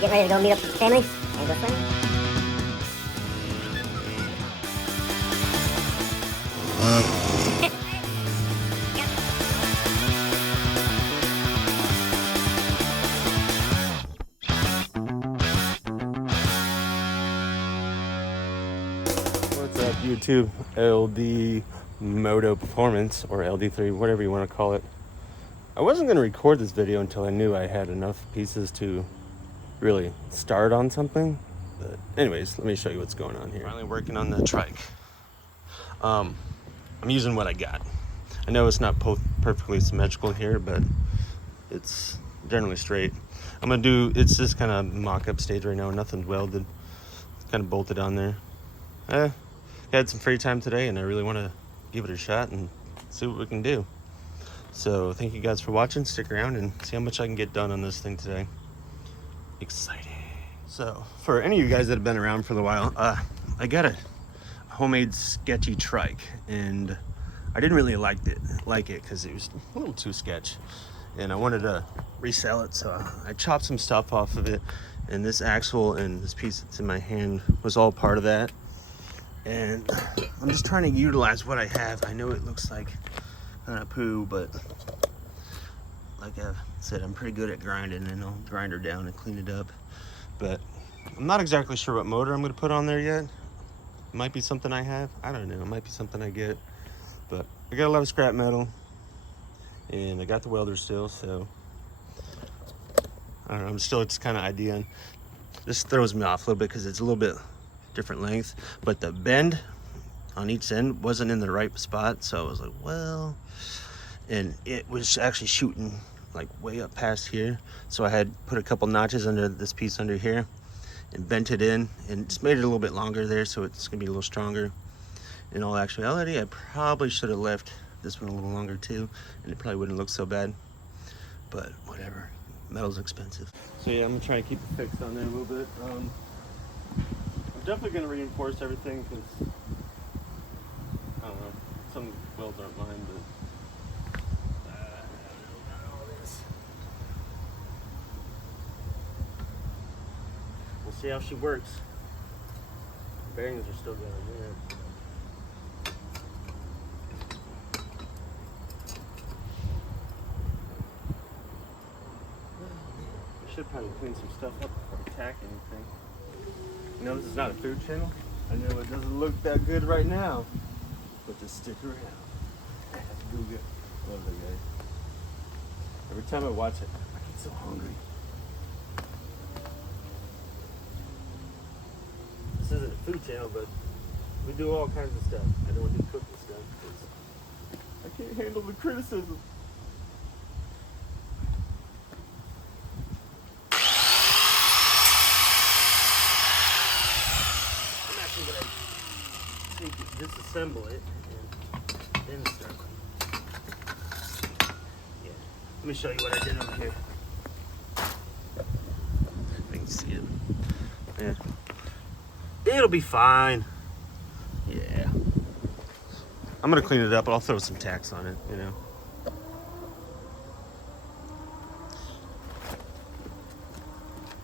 You getting ready to go meet up with the family and go swimming? What's up, YouTube? LD Moto Performance, or LD3, whatever you want to call it. I wasn't going to record this video until I knew I had enough pieces to really start on something. But anyways, let me show you what's going on here. Finally working on the trike. I'm using what I got. I know it's not perfectly symmetrical here, but it's generally straight. It's just kind of mock-up stage right now. Nothing's welded. It's kind of bolted on there. I had some free time today, and I really want to give it a shot and see what we can do. So thank you guys for watching. Stick around and see how much I can get done on this thing today. Exciting. So for any of you guys that have been around for a while, I got a homemade sketchy trike, and I didn't really like it because it was a little too sketch, and I wanted to resell it. So I chopped some stuff off of it, and this axle and this piece that's in my hand was all part of that. And I'm just trying to utilize what I have. I know it looks like kind of poo, but like I said, I'm pretty good at grinding, and I'll grind her down and clean it up. But I'm not exactly sure what motor I'm going to put on there yet. It might be something I have. I don't know. It might be something I get. But I got a lot of scrap metal, and I got the welder still, so I don't know. I'm still just kind of ideaing. This throws me off a little bit because it's a little bit different length, but the bend on each end wasn't in the right spot, so I was like, well, and it was actually shooting like way up past here, so I had put a couple notches under this piece under here and bent it in and just made it a little bit longer there, so it's gonna be a little stronger. In all actuality, I probably should have left this one a little longer too, and it probably wouldn't look so bad, but whatever, metal's expensive. So yeah, I'm gonna try and keep it fixed on there a little bit. I'm definitely going to reinforce everything because, I don't know, some welds aren't mine, but I don't know about all this. We'll see how she works. The bearings are still going in. I should probably clean some stuff up before I tack anything. You know, this is not a food channel. I know it doesn't look that good right now, but just stick around. I have to go get love that guy. Every time I watch it, I get so hungry. This isn't a food channel, but we do all kinds of stuff. I don't do cooking stuff because I can't handle the criticism. Disassemble it and then start. Yeah. Let me show you what I did over here. I can see it. Yeah. It'll be fine. Yeah. I'm gonna clean it up, but I'll throw some tacks on it, you know.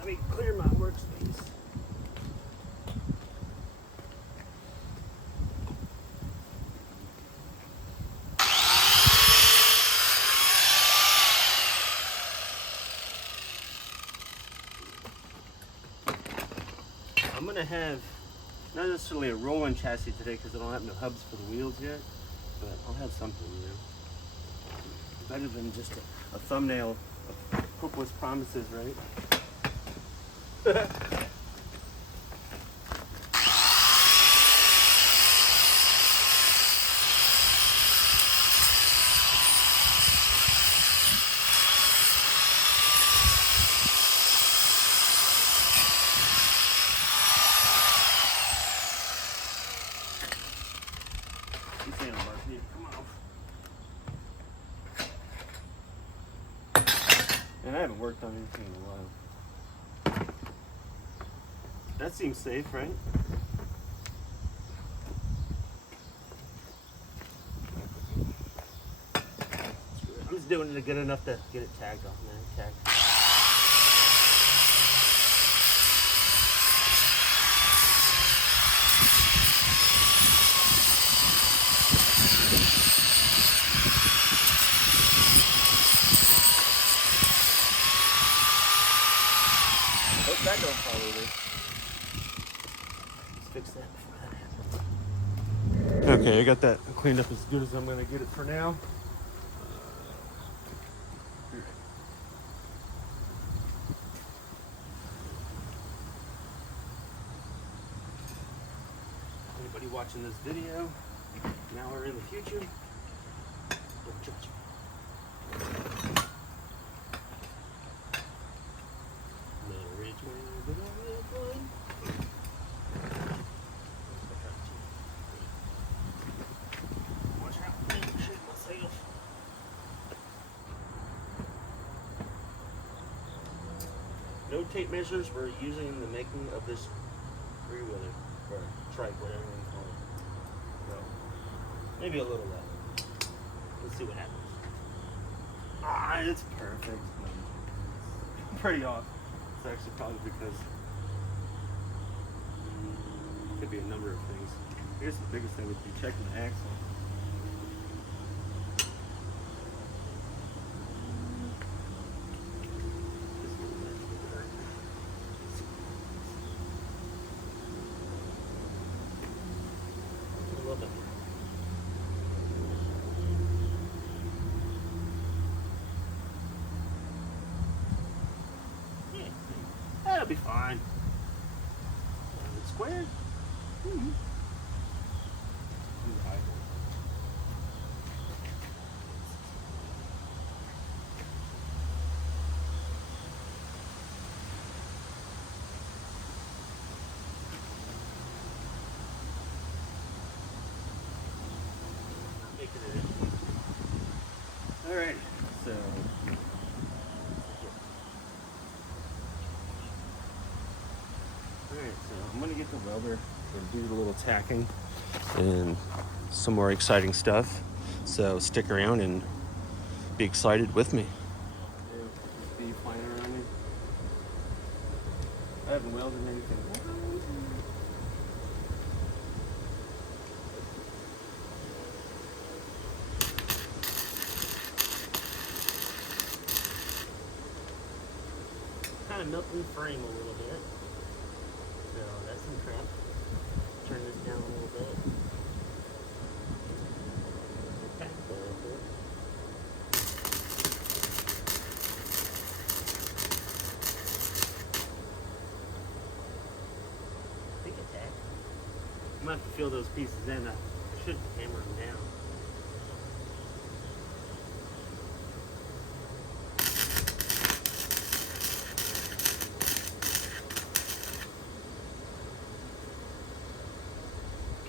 Let me clear my workspace. I'm gonna have not necessarily a rolling chassis today because I don't have no hubs for the wheels yet, but I'll have something, you know. Better than just a thumbnail of hopeless promises, right? And I haven't worked on anything in a while. That seems safe, right? I'm just doing it good enough to get it tagged off, man. Tagged. Okay, I got that cleaned up as good as I'm gonna get it for now. Anybody watching this video, now or in the future, don't judge me. Little ridge man, but I have one. Watch out, I'm shooting myself. No tape measures were using in the making of this three-wheeler, or trike, whatever you want to call it. So, maybe a little less. Let's see what happens. Ah, it's perfect. I'm pretty off. It's actually probably because it could be a number of things. I guess the biggest thing would be checking the axle. A little bit more. Yeah, that'll be fine. It's square. Mm-hmm. All right, so I'm gonna get the welder and do a little tacking and some more exciting stuff. So stick around and be excited with me. Bee flying around me. I haven't welded anything. Kind of melting the frame a little bit. So that's some crap. Turn this down a little bit. Okay, a little bit. I think it's that. I'm gonna have to fill those pieces in. I should hammer them down.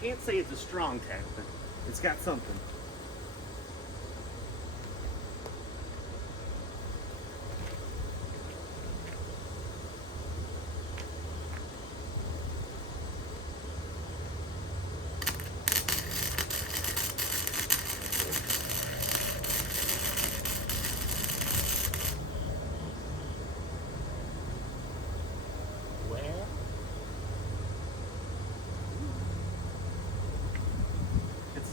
Can't say it's a strong tack, but it's got something.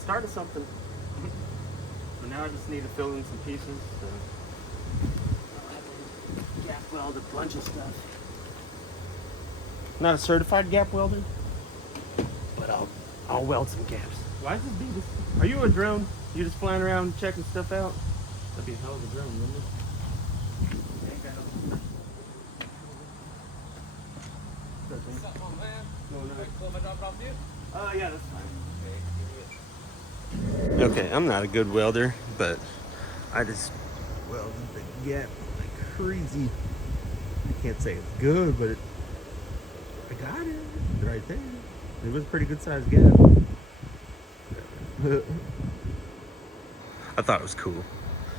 Start of something. So now I just need to fill in some pieces. So I'll have to gap weld a bunch of stuff. Not a certified gap welder, but I'll weld some gaps. Why is this bee? Are you a drone? You just flying around checking stuff out? That'd be a hell of a drone, wouldn't it? What's up, my man? No, no. Cool, I drop it off to you? Yeah, that's fine. Okay, I'm not a good welder, but I just welded the gap like crazy. I can't say it's good, but I got it right there. It was a pretty good sized gap. I thought it was cool.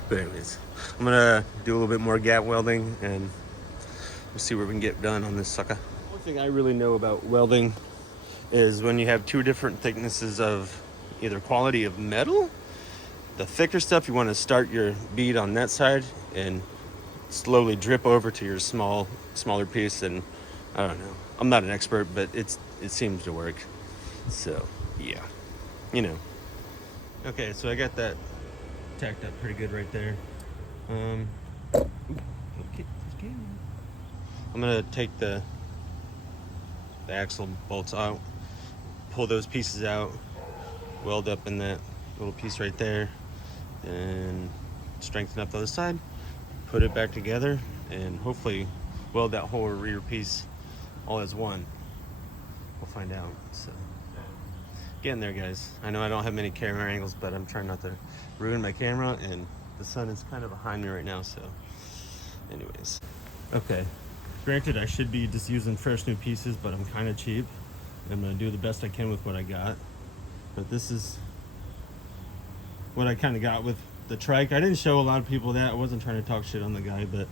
But anyways, I'm gonna do a little bit more gap welding and we'll see what we can get done on this sucker. One thing I really know about welding is when you have two different thicknesses of either quality of metal, the thicker stuff, you want to start your bead on that side and slowly drip over to your smaller piece. And I don't know, I'm not an expert, but it seems to work. So yeah, you know. Okay, so I got that tacked up pretty good right there. Okay, I'm gonna take the axle bolts out, pull those pieces out, weld up in that little piece right there, and strengthen up the other side, put it back together, and hopefully weld that whole rear piece all as one. We'll find out. So getting there, guys. I know I don't have many camera angles, but I'm trying not to ruin my camera, and the sun is kind of behind me right now, so anyways. Okay, granted I should be just using fresh new pieces, but I'm kind of cheap. I'm gonna do the best I can with what I got, but this is what I kind of got with the trike. I didn't show a lot of people that. I wasn't trying to talk shit on the guy, but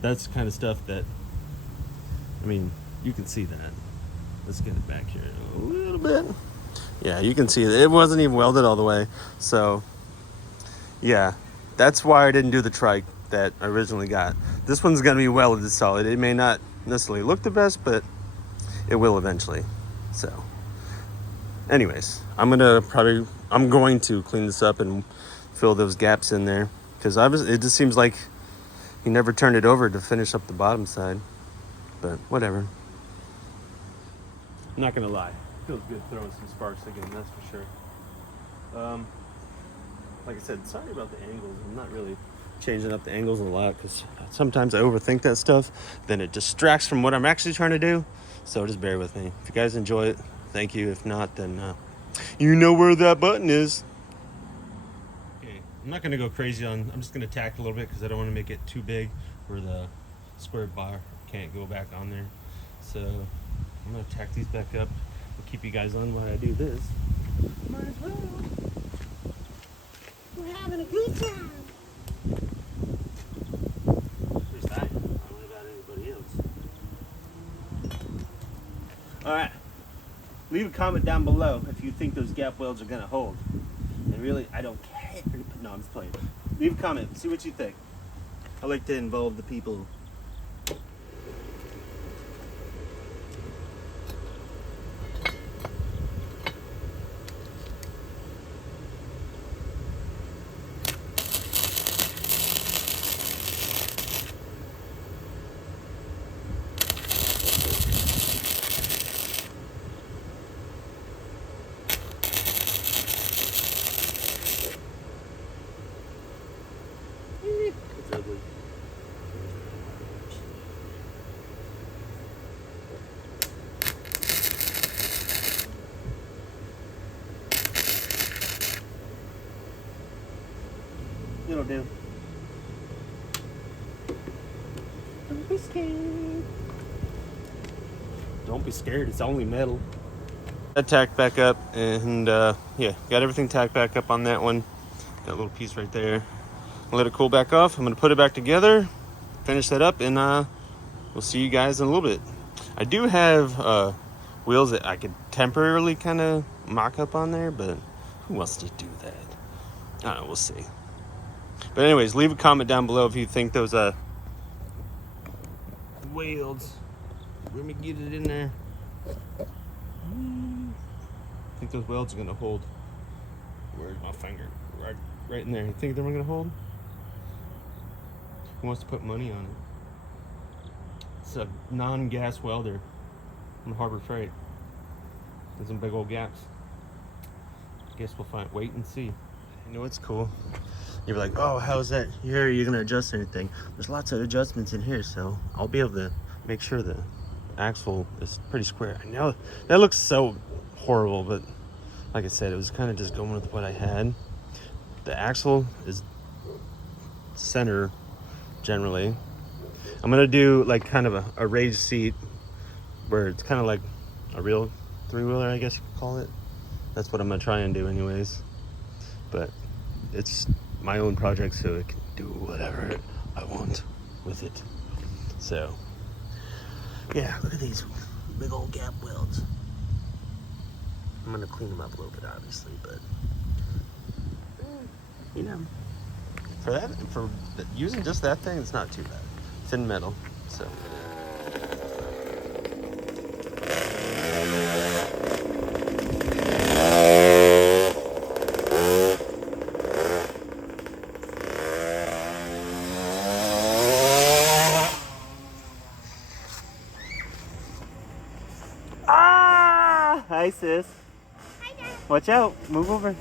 that's kind of stuff that, I mean, you can see that. Let's get it back here a little bit. Yeah, you can see it. It wasn't even welded all the way. So, yeah, that's why I didn't do the trike that I originally got. This one's going to be welded solid. It may not necessarily look the best, but it will eventually. So, anyways, I'm going to clean this up and fill those gaps in there, because it just seems like he never turned it over to finish up the bottom side. But whatever. I'm not gonna lie, feels good throwing some sparks again, that's for sure. Like I said, sorry about the angles. I'm not really changing up the angles a lot, because sometimes I overthink that stuff, then it distracts from what I'm actually trying to do. So just bear with me. If you guys enjoy it, thank you. If not, then you know where that button is. Okay, I'm not gonna go crazy on, I'm just gonna tack a little bit, because I don't want to make it too big where the square bar can't go back on there. So I'm gonna tack these back up. I'll keep you guys on while I do this. Might as well. We're having a good time. At least I don't know about anybody else. Alright. Leave a comment down below if you think those gap welds are gonna hold. And really, I don't care. No, I'm just playing. Leave a comment, see what you think. I like to involve the people. It's ugly. It'll do. Don't be scared. Don't be scared, it's only metal. That tacked back up, and yeah, got everything tacked back up on that one. That little piece right there. I'll let it cool back off. I'm gonna put it back together, finish that up, and we'll see you guys in a little bit. I do have wheels that I could temporarily kind of mock up on there, but who wants to do that? I don't know, we'll see. But anyways, leave a comment down below if you think those wheels, let me get it in there. I think those welds are gonna hold. Where's my finger? Right in there. You think they're gonna hold? Who wants to put money on it? It's a non-gas welder from Harbor Freight. There's some big old gaps. Guess we'll wait and see. You know what's cool? You're like, oh, how's that? Here, you're gonna adjust anything. There's lots of adjustments in here, so I'll be able to make sure the axle is pretty square. I know that looks so horrible, but like I said, it was kind of just going with what I had. The axle is center generally. I'm gonna do like kind of a raised seat where it's kind of like a real three-wheeler, I guess you could call it. That's what I'm gonna try and do anyways. But it's my own project, so it can do whatever I want with it. So yeah, look at these big old gap welds. I'm gonna clean them up a little bit, obviously, but you know, for using just that thing, it's not too bad. Thin metal, so. Ah! Hi, sis. Hi, Dad. Watch out. Move over.